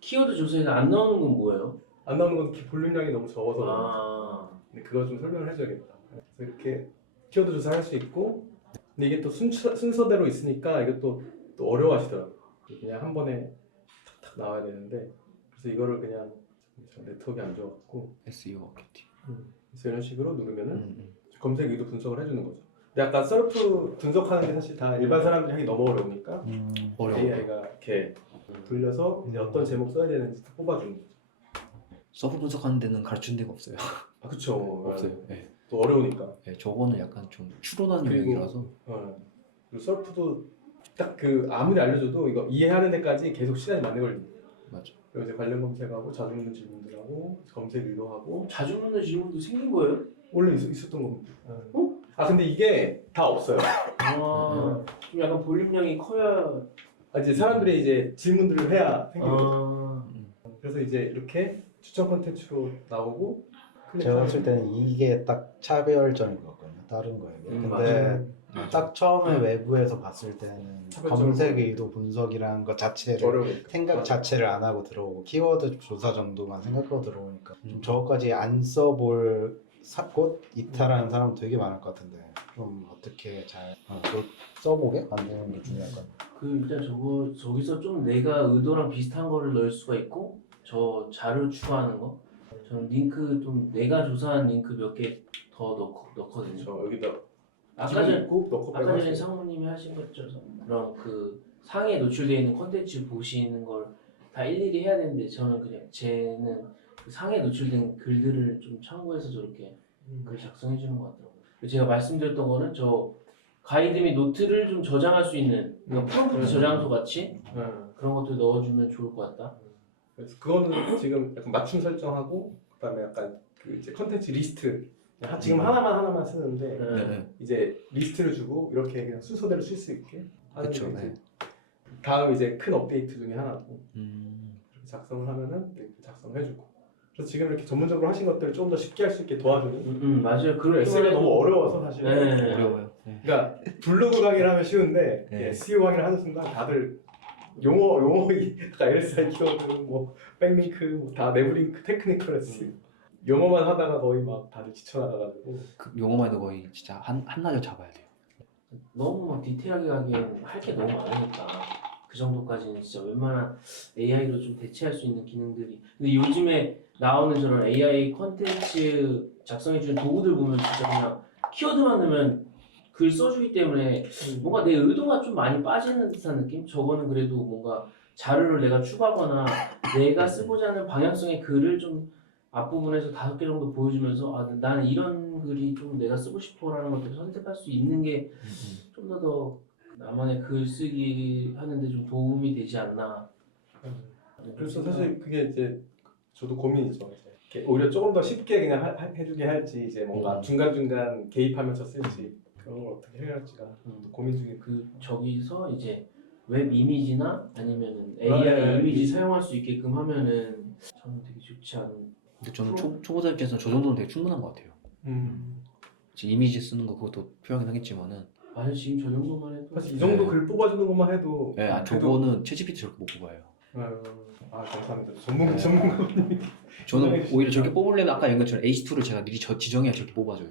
키워드 조사에서 안 나오는 건 뭐예요? 안 나오는 건 볼륨량이 너무 적어서 근데 그거 좀 설명을 해줘야겠다. 그래서 이렇게 키워드 조사할 수 있고 근데 이게 또 순서대로 있으니까 이것도 또 어려워하시더라고요. 그냥 한 번에 탁탁 나와야 되는데 그래서 이거를 그냥 네트워크가 안 좋아갖고 SEO 마케팅. 그래서 이런 식으로 누르면은 검색 의도 분석을 해주는 거죠. 근데 아까 셀프 분석하는 게 사실 다 일반 사람들이 하기 너무 어려우니까 어려워. AI가 이렇게 돌려서 이제 어떤 제목 써야 되는지 다 뽑아주는 거죠. 서브 분석하는 데는 가르치는 데가 없어요. 그쵸. 없어요. 예. 또 어려우니까. 예, 저거는 약간 좀 추론한 그리고- 영역이라서. 그리고 셀프도 딱 그 아무리 알려줘도 이거 이해하는 데까지 계속 시간이 많이 걸립니다. 맞아. 그리고 이제 관련 검색하고 자주 묻는 질문들하고 검색 의도하고 자주 묻는 질문도 생긴 거예요? 원래 있었던 겁니다. 근데 이게 다 없어요. 좀 약간 볼륨량이 커야. 이제 사람들이 이제 질문들을 해야 생기는 거죠. 아, 그래서 이제 이렇게 추천 콘텐츠로 나오고 제가 봤을 때는 이게 딱 차별점인 것 같거든요. 다른 거에게. 근데 맞아요. 딱 처음에 외부에서 봤을 때는 차별점은 검색 의도 분석이라는 것 자체를 어려우니까. 생각 자체를 안 하고 들어오고 키워드 조사 정도만 생각하고 들어오니까 좀 저거까지 안 써볼 곳 이탈하는 사람 되게 많을 것 같은데 좀 어떻게 잘 써보게 만드는 게 중요할 것 같아요. 일단 저기서 좀 내가 의도랑 비슷한 거를 넣을 수가 있고 저 자료 추가하는 거. 저는 링크 좀 내가 조사한 링크 몇 개 더 넣거든요. 저 여기다 아까 전에 넣고 아까 전에 빼고 상무님이 하신 것처럼 그런 그 상에 노출되어 있는 콘텐츠 보시는 걸 다 일일이 해야 되는데 저는 그냥 쟤는 그 상에 노출된 글들을 좀 참고해서 저렇게 글 작성해 주는 것 같더라고요. 제가 말씀드렸던 거는 저 가이드 및 노트를 좀 저장할 수 있는 그러니까 프롬프트 저장소 같이 그런 것들 넣어주면 좋을 것 같다. 그래서 그거는 지금 약간 맞춤 설정하고 그다음에 약간 그 이제 컨텐츠 리스트 지금 하나만 쓰는데 네. 이제 리스트를 주고 이렇게 그냥 순서대로 쓸 수 있게 하는 그쵸, 게 이제 네. 다음 이제 큰 업데이트 중에 하나고 작성을 하면은 이렇게 작성을 해주고. 그래서 지금 이렇게 전문적으로 하신 것들을 조금 더 쉽게 할 수 있게 도와주는. 맞아요. 그리고 SEO가 너무 어려워서 사실. 네. 어려워요. 네. 그러니까 블로그 강의를 하면 쉬운데 네. SEO 강의를 하는 순간 다들 용어 LSI 키워드 뭐 백링크 뭐다 내부링크 테크니컬 SEO 용어만 하다가 거의 막 다들 지쳐나가가지고. 그 용어만 해도 거의 진짜 한나절 잡아야 돼요. 너무 막 디테일하게 가기엔 할 게 너무 많으니까 그 정도까지는 진짜 웬만한 AI로 좀 대체할 수 있는 기능들이. 근데 요즘에 나오는 저런 AI 컨텐츠 작성해주는 도구들 보면 진짜 그냥 키워드만 넣으면 글 써주기 때문에 뭔가 내 의도가 좀 많이 빠지는 듯한 느낌? 저거는 그래도 뭔가 자료를 내가 추가하거나 내가 쓰고자 하는 방향성의 글을 좀 앞부분에서 5개 정도 보여주면서 아, 나는 이런 글이 좀 내가 쓰고 싶어라는 것들을 선택할 수 있는 게 좀 더 나만의 글쓰기 하는데 좀 도움이 되지 않나. 그래서 사실 그게 이제 저도 고민이죠. 이제 오히려 조금 더 쉽게 그냥 해주게 할지 이제 뭔가 중간중간 개입하면서 쓸지 그런 걸 어떻게 해야 할지가 또 고민 중에. 그 저기서 이제 웹 이미지나 아니면은 네, AI 이미지 사용할 수 있게끔 하면은 저는 되게 좋지 않은. 근데 저는 초보자 입장에서 저 정도는 되게 충분한 것 같아요. 지금 이미지 쓰는 거 그것도 필요하긴 하겠지만은 아니 지금 저 정도만 해도 사실 이 정도 네. 글 뽑아주는 것만 해도. 네, 저거는 챗GPT 저렇게 못 뽑아요. 아 감사합니다. 네. 전문가님. 저는 오히려 저렇게 뽑으려면 아까 얘기한 것처럼 H2를 제가 미리 지정해야 저렇게 뽑아줘요.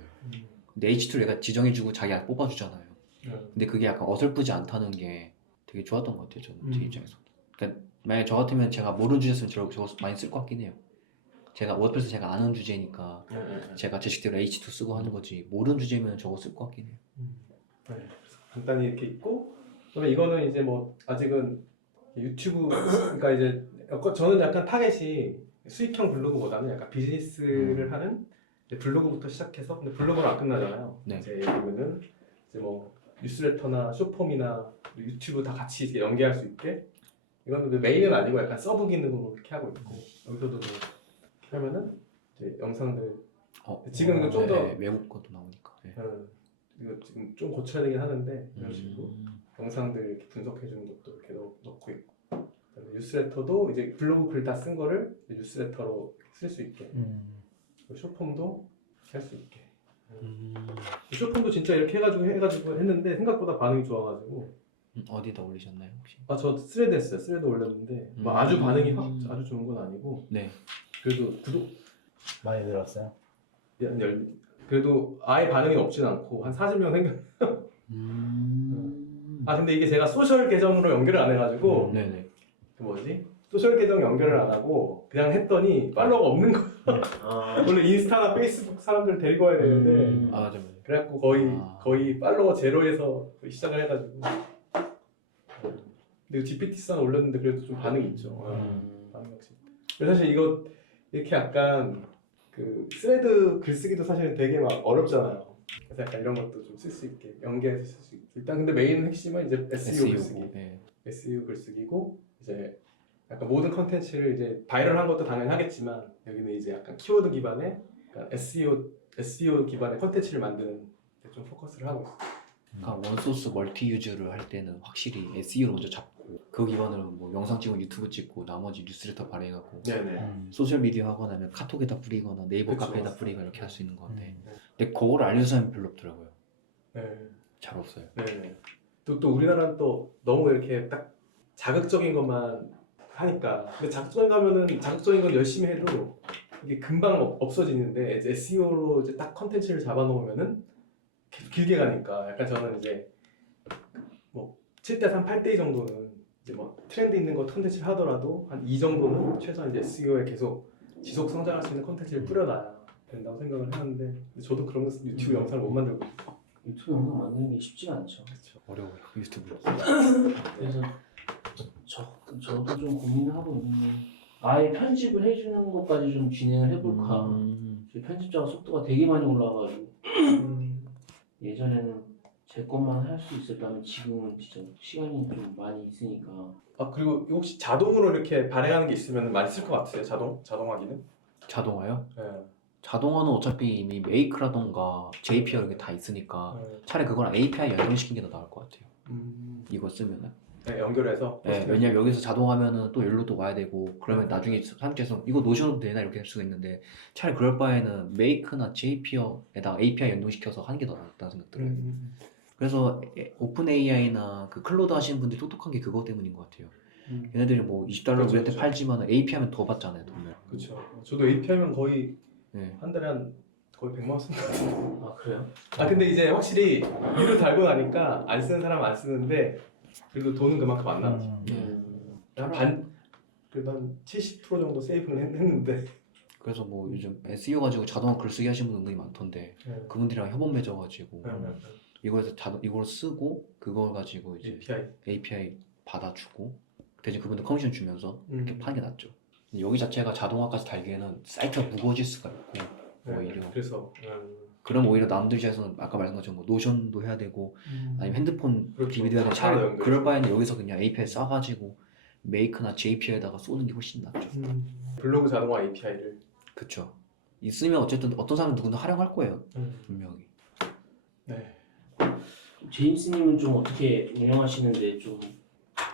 근데 H2를 얘가 지정해주고 자기가 뽑아주잖아요. 근데 그게 약간 어설프지 않다는 게 되게 좋았던 것 같아요. 저는 제 입장에서. 그러니까 만약에 저 같으면 제가 모르는 주제였으면 저거 많이 쓸 것 같긴 해요. 제가 워드프레스 제가 아는 주제니까 제가 제 식대로 H2 쓰고 하는 거지 모르는 주제면 저거 쓸 것 같긴 해요. 네, 그래서 간단히 이렇게 있고, 그러면 이거는 이제 뭐 아직은 유튜브, 그러니까 이제 저는 약간 타겟이 수익형 블로그보다는 약간 비즈니스를 하는 이제 블로그부터 시작해서, 근데 블로그는 안 끝나잖아요. 네. 이제 보면은 이제 뭐 뉴스레터나 쇼폼이나 유튜브 다 같이 이렇게 연계할 수 있게. 이거는 메인은 아니고 약간 서브 기능으로 이렇게 하고 있고, 여기서도 뭐 이렇게 하면은 이제 영상들 지금 좀 더 외국 것도 나오니까. 네. 이거 지금 좀 고쳐야 되긴 하는데 이런 식으로 영상들 이렇게 분석해 주는 것도 이렇게 넣고 있고, 그다음에 뉴스레터도 이제 블로그 글 다 쓴 거를 뉴스레터로 쓸 수 있게, 쇼폼도 할 수 있게. 쇼폼도 진짜 이렇게 해가지고 했는데 생각보다 반응이 좋아가지고. 어디다 올리셨나요 혹시? 저 스레드 했어요. 스레드 올렸는데 뭐 아주 반응이 확 아주 좋은 건 아니고, 네. 그래도 구독 많이 늘었어요. 그래도 아예 반응이 없진 않고 한 40명 생겨. 근데 이게 제가 소셜 계정으로 연결을 안 해가지고 네네. 그 뭐지? 소셜 계정 연결을 안 하고 그냥 했더니 팔로워가 없는 거야. 원래 인스타나 페이스북 사람들 데리고 와야 되는데 아 맞아요. 그래갖고 거의 팔로워 제로에서 시작을 해가지고. 근데 GPT-3 올렸는데 그래도 좀 반응이 있죠. 반응 역시. 사실 이거 이렇게 약간 그 스레드 글쓰기도 사실 되게 막 어렵잖아요. 그래서 약간 이런 것도 좀 쓸 수 있게 연계해서 쓸 수 있고. 일단 근데 메인 핵심은 이제 SEO 글쓰기. 네. SEO 글쓰기고, 이제 약간 모든 컨텐츠를 이제 바이럴한 것도 당연히 하겠지만 여기는 이제 약간 키워드 기반의 약간 SEO 기반의 컨텐츠를 만드는 데 좀 포커스를 하고 있어요. 그러니까 원소스 멀티 유즈를 할 때는 확실히 SEO를 먼저 잡고 그 기반으로 뭐 영상 찍고 유튜브 찍고 나머지 뉴스레터 발행하고 네네. 소셜 미디어 하거나 아니면 카톡에다 뿌리거나 네이버 그쵸, 카페에다 맞습니다. 뿌리거나 이렇게 할 수 있는 건데 네. 근데 그거를 알려주는 사람이 별로 없더라고요. 네. 잘 없어요. 네네. 또 우리나라는 또 너무 이렇게 딱 자극적인 것만 하니까. 근데 자극적인 건 열심히 해도 이게 금방 없어지는데, 이제 SEO로 이제 딱 컨텐츠를 잡아놓으면은 계속 길게 가니까, 약간 저는 이제 뭐 7대3, 8대2 정도는 이제 뭐 트렌드 있는 거 컨텐츠를 하더라도 한 2 정도는 최소한 이제 SEO에 계속 지속 성장할 수 있는 컨텐츠를 뿌려놔야 된다고 생각을 하는데, 근데 저도 그런 유튜브 영상을 못 만들고 있어요. 유튜브 영상 만드는 게 쉽지가 않죠. 어려워요 유튜브. 그래서 저도 좀 고민하고 있는데 아예 편집을 해주는 것까지 좀 진행을 해볼까. 저희 편집자가 속도가 되게 많이 올라가지고 예전에는 제 것만 할 수 있었다면 지금은 진짜 시간이 좀 많이 있으니까. 그리고 혹시 자동으로 이렇게 발행하는 게 있으면 많이 쓸 것 같으세요? 자동화기는? 자동화요? 네. 자동화는 어차피 이미 메이크라던가 JPR 이게 다 있으니까 차라리 그거랑 API 연동시키는 게 더 나을 것 같아요. 이거 쓰면은. 네, 연결해서. 네, 왜냐면 여기서 자동하면은 또 여기로 또 와야 되고 그러면 나중에 사람께서 이거 노션도 되나 이렇게 할 수가 있는데 차라리 그럴 바에는 메이크나 제이피어에다가 API 연동시켜서 하는 게 더 낫다는 생각 들어요. 그래서 오픈 AI나 그 클로드 하시는 분들이 똑똑한 게 그거 때문인 것 같아요. 얘네들이 뭐 $20 그렇죠, 우리한테 그렇죠. 팔지만 API 하면 더 받잖아요, 돈을. 그렇죠. 저도 API면 거의 네. 한 달에 한 거의 100만 원 쓴다. 아 그래요? 아 근데 이제 확실히 유료 달고 나니까 안 쓰는 사람은 안 쓰는데 그래도 돈은 그만큼 안 나왔죠. 그래도 한 70% 정도 세이브는 했는데. 그래서 뭐 요즘 SEO 가지고 자동화 글쓰기 하시는 분 은근히 많던데 그분들이랑 협업 맺어가지고 이걸 쓰고 그걸 가지고 이제 API 받아주고 대신 그분들 커미션 주면서 이렇게 파는 게 낫죠. 여기 자체가 자동화까지 달기에는 사이트가 무거워질 수가 있고 오히려 그래서 그럼 오히려 남들 입장에서는 아까 말씀한 것처럼 뭐 노션도 해야 되고 아니면 핸드폰 그렇죠. DVD 해야 되고 차로 잘 연결해서. 그럴 바에는 여기서 그냥 API 싸가지고 메이크나 JP에다가 쏘는 게 훨씬 낫죠. 블로그 자동화 API를. 그쵸. 있으면 어쨌든 어떤 사람은 누군가 활용할 거예요. 분명히. 네. 제임스님은 좀 어떻게 운영하시는데 좀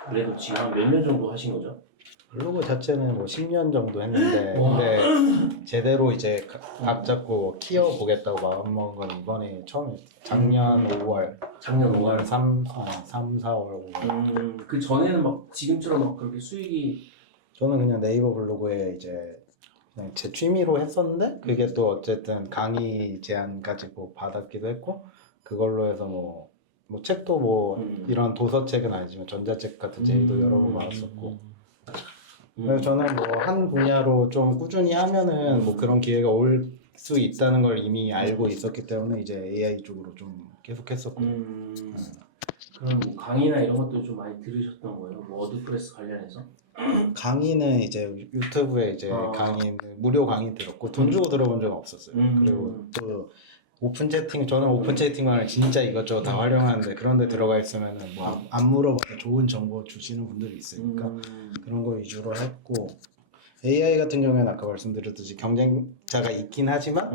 그래도 지금 한 몇 년 정도 하신 거죠? 블로그 자체는 뭐 10년 정도 했는데 와. 근데 제대로 이제 각 잡고 키워 보겠다고 마음먹은 건 이번에 처음에 작년 5월 작년 5월. 3, 4월 5월 그 전에는 막 지금처럼 막 그렇게 수익이 저는 그냥 네이버 블로그에 이제 그냥 제 취미로 했었는데 그게 또 어쨌든 강의 제안 가지고 받았기도 했고 그걸로 해서 뭐 책도 뭐 이런 도서책은 아니지만 전자책 같은 제의도 여러 번 받았었고 그래서 저는 뭐 한 분야로 좀 꾸준히 하면은 뭐 그런 기회가 올 수 있다는 걸 이미 알고 있었기 때문에 이제 AI 쪽으로 좀 계속 했었고 그럼 뭐 강의나 이런 것도 좀 많이 들으셨던 거예요? 뭐 워드프레스 관련해서? 강의는 이제 유튜브에 이제 강의 무료 강의 들었고 돈 주고 들어본 적은 없었어요. 그리고 또 오픈 채팅 저는 오픈 채팅방을 진짜 이것저것 다 활용하는데 그런데 들어가 있으면은 뭐 안 물어봐도 좋은 정보 주시는 분들이 있으니까 그런 거 위주로 했고 AI 같은 경우에는 아까 말씀드렸듯이 경쟁자가 있긴 하지만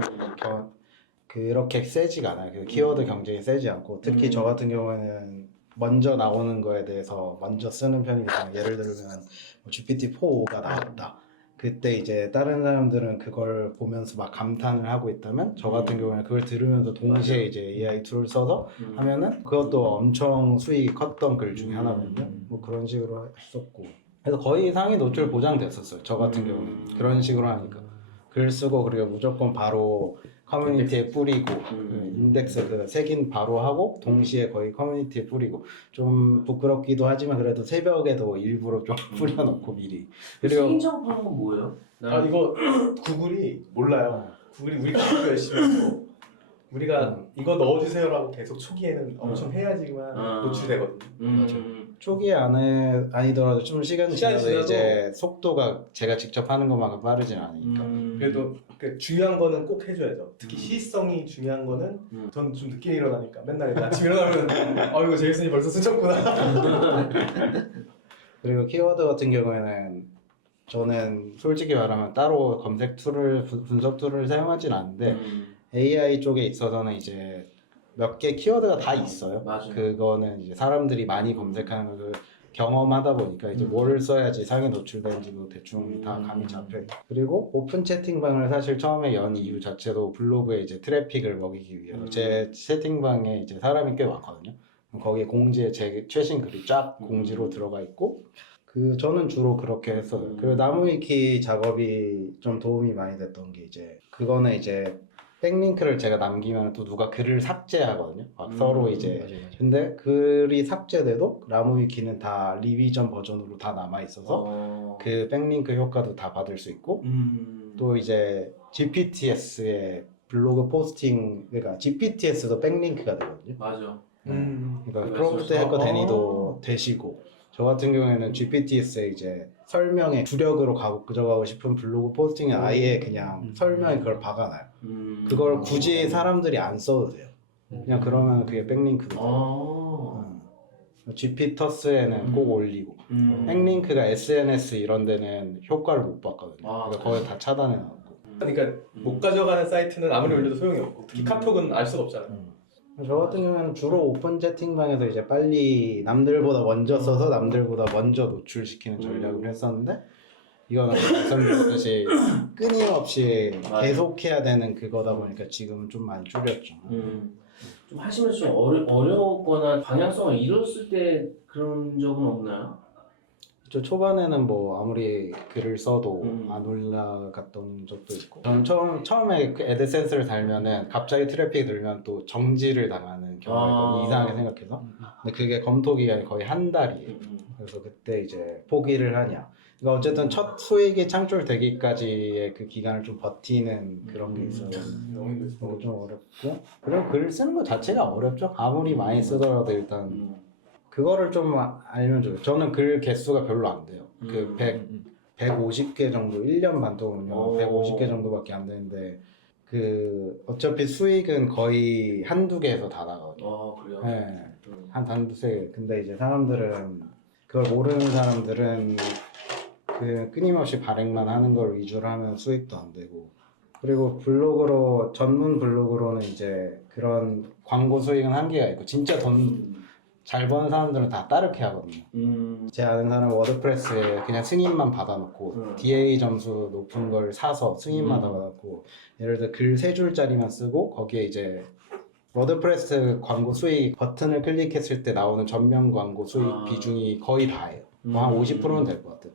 그렇게 세지가 않아요. 그 키워드 경쟁이 세지 않고 특히 저 같은 경우에는 먼저 나오는 거에 대해서 먼저 쓰는 편이기 때문에 예를 들면 뭐 GPT-4가 나왔다. 그때 이제 다른 사람들은 그걸 보면서 막 감탄을 하고 있다면 저 같은 경우에는 그걸 들으면서 동시에 이제 AI 툴을 써서 하면은 그것도 엄청 수익이 컸던 글 중에 하나거든요. 뭐 그런 식으로 했었고 그래서 거의 상위 노출 보장됐었어요. 저 같은 경우는 그런 식으로 하니까 글 쓰고 그리고 무조건 바로 커뮤니티에 뿌리고 인덱스 그 색인 바로 하고 동시에 거의 커뮤니티에 뿌리고 좀 부끄럽기도 하지만 그래도 새벽에도 일부러 좀 뿌려놓고 미리 그리고 생인 작업하는 건 뭐예요? 아 이거 구글이 몰라요. 구글이 우리 기도 열심히 하고 우리가 이거 넣어주세요라고 계속 초기에는 엄청 해야지만 노출되거든요. 맞아요. 초기에 아니더라도 좀 시간이 지나서 이제 속도가 제가 직접 하는 것만큼 빠르진 않으니까 그래도 그 중요한 거는 꼭 해줘야죠. 특히 시성이 중요한 거는 전 좀 늦게 일어나니까 맨날 아침 일어나면 이거 제이슨이 벌써 스쳤구나. 그리고 키워드 같은 경우에는 저는 솔직히 말하면 따로 검색 툴을 분석 툴을 사용하진 않는데 AI 쪽에 있어서는 이제 몇 개 키워드가 다 있어요. 맞아요. 그거는 이제 사람들이 많이 검색하는 걸 경험하다 보니까 이제 뭐를 써야지 상위 노출되는지도 대충 다 감이 잡혀요. 그리고 오픈 채팅방을 사실 처음에 연 이유 자체도 블로그에 이제 트래픽을 먹이기 위해서 제 채팅방에 이제 사람이 꽤 많거든요. 거기에 공지에 제 최신 글이 쫙 공지로 들어가 있고 저는 주로 그렇게 했어요. 그리고 나무위키 작업이 좀 도움이 많이 됐던 게 이제 그거는 이제 백링크를 제가 남기면 또 누가 글을 삭제하거든요. 막 서로 이제 맞아요. 근데 글이 삭제돼도 나무위키는 다 리비전 버전으로 다 남아 있어서 그 백링크 효과도 다 받을 수 있고 또 이제 GPTS의 블로그 포스팅 그러니까 GPTS도 백링크가 되거든요. 맞아. 그러니까 프롬프트 해커 데니도 되시고 저 같은 경우에는 GPTS에 이제 설명에 주력으로 가져가고 싶은 블로그 포스팅에 아예 그냥 설명에 그걸 박아놔요. 그걸 굳이 사람들이 안 써도 돼요. 그냥 그러면 그게 백링크도 돼요. GPTS에는 꼭 올리고 백링크가 SNS 이런 데는 효과를 못 받거든요. 그러니까 거의 다 차단해놨고 그러니까 못 가져가는 사이트는 아무리 올려도 소용이 없고 특히 카톡은 알 수가 없잖아요. 저 같은 경우는 주로 오픈 채팅방에서 이제 빨리 남들보다 먼저 써서 남들보다 먼저 노출시키는 전략을 했었는데 이거는 말씀드렸듯이 끊임없이 맞아. 계속해야 되는 그거다 보니까 지금은 좀 많이 줄였죠. 좀 하시면서 좀 어려웠거나 방향성을 잃었을 때 그런 적은 없나요? 저 초반에는 뭐 아무리 글을 써도 음. 안 올라갔던 적도 있고 저는 처음에 그 애드센스를 달면은 갑자기 트래픽이 늘면 또 정지를 당하는 경우가 있거든요. 이상하게 생각해서 근데 그게 검토 기간이 거의 한 달이에요. 그래서 그때 이제 포기를 하냐 그러니까 어쨌든 첫 수익이 창출되기까지의 그 기간을 좀 버티는 그런 게 있어요. 그게 좀 어렵고 그리고 글 쓰는 것 자체가 어렵죠. 아무리 많이 쓰더라도 일단 그거를 좀 알면 좋아요. 저는 글 개수가 별로 안 돼요. 그 150개 정도 1년 반 동안요. 오. 150개 정도밖에 안 되는데 그 어차피 수익은 거의 한두 개에서 다 나가거든요. 그래요? 네. 한 한두세 개. 근데 이제 사람들은 그걸 모르는 사람들은 그 끊임없이 발행만 하는 걸 위주로 하면 수익도 안 되고 그리고 블로그로 전문 블로그로는 이제 그런 광고 수익은 한계가 있고 진짜 돈 잘 버는 사람들은 다 따르게 하거든요. 제 아는 사람은 워드프레스에 그냥 승인만 받아놓고 DA 점수 높은 걸 사서 승인만 받아놓고 예를 들어 글 3줄짜리만 쓰고 거기에 이제 워드프레스 광고 수익 버튼을 클릭했을 때 나오는 전면 광고 수익 비중이 거의 다예요. 뭐 한 50%는 될 것 같아요.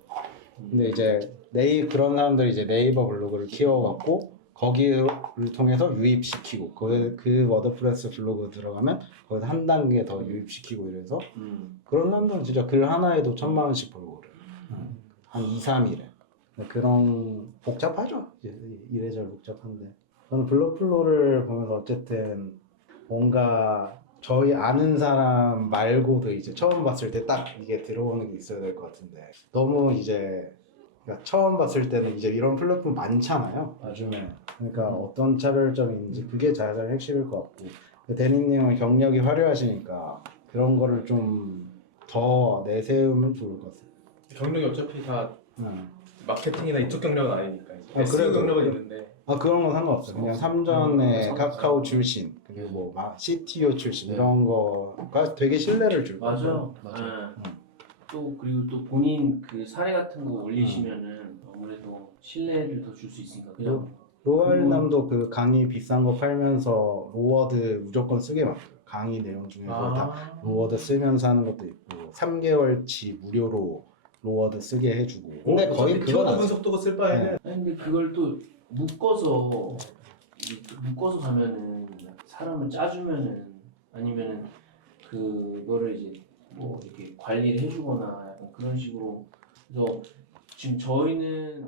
근데 이제 그런 사람들이 이제 네이버 블로그를 키워갖고 거기를 통해서 유입시키고 그 워드프레스 블로그 들어가면 거기서 한 단계 더 유입시키고 이래서 그런 사람들은 진짜 글 하나에도 1,000만 원씩 벌고 그래요. 한 2, 3일에 그런 복잡하죠. 이래저래 복잡한데 저는 블로플로를 보면서 어쨌든 뭔가 저희 아는 사람 말고도 이제 처음 봤을 때 딱 이게 들어오는 게 있어야 될 것 같은데 너무 이제 그러니까 처음 봤을 때는 이제 이런 플랫폼 많잖아요 요즘에. 그러니까 어떤 차별점이 있는지 그게 가장 핵심일 것 같고 대리님은 경력이 화려하시니까 그런 거를 좀 더 내세우면 좋을 것 같아요. 경력이 어차피 다 마케팅이나 이쪽 경력은 아니니까 이제 SEO 그래도 경력은 있는데 그런 건 상관없어요. 그냥 삼전에 카카오 출신 그리고 뭐 CTO 출신 이런 거가 되게 신뢰를 줄 거예요. 맞아. 또 그리고 또 본인 그 사례 같은 거 올리시면은 아무래도 신뢰를 더 줄 수 있으니까 그냥 로알남도 그 강의 비싼 거 팔면서 로워드 무조건 쓰게 만들어요. 강의 내용 중에서 다 로워드 쓰면서 하는 것도 있고 3개월치 무료로 로워드 쓰게 해주고 근데 거의 그건 키워드 분석도 쓸 바에는 아니 근데 그걸 또 묶어서 가면은 사람을 짜주면은 아니면은 그거를 이제 뭐 이렇게 관리를 해주거나 약간 그런 식으로 그래서 지금 저희는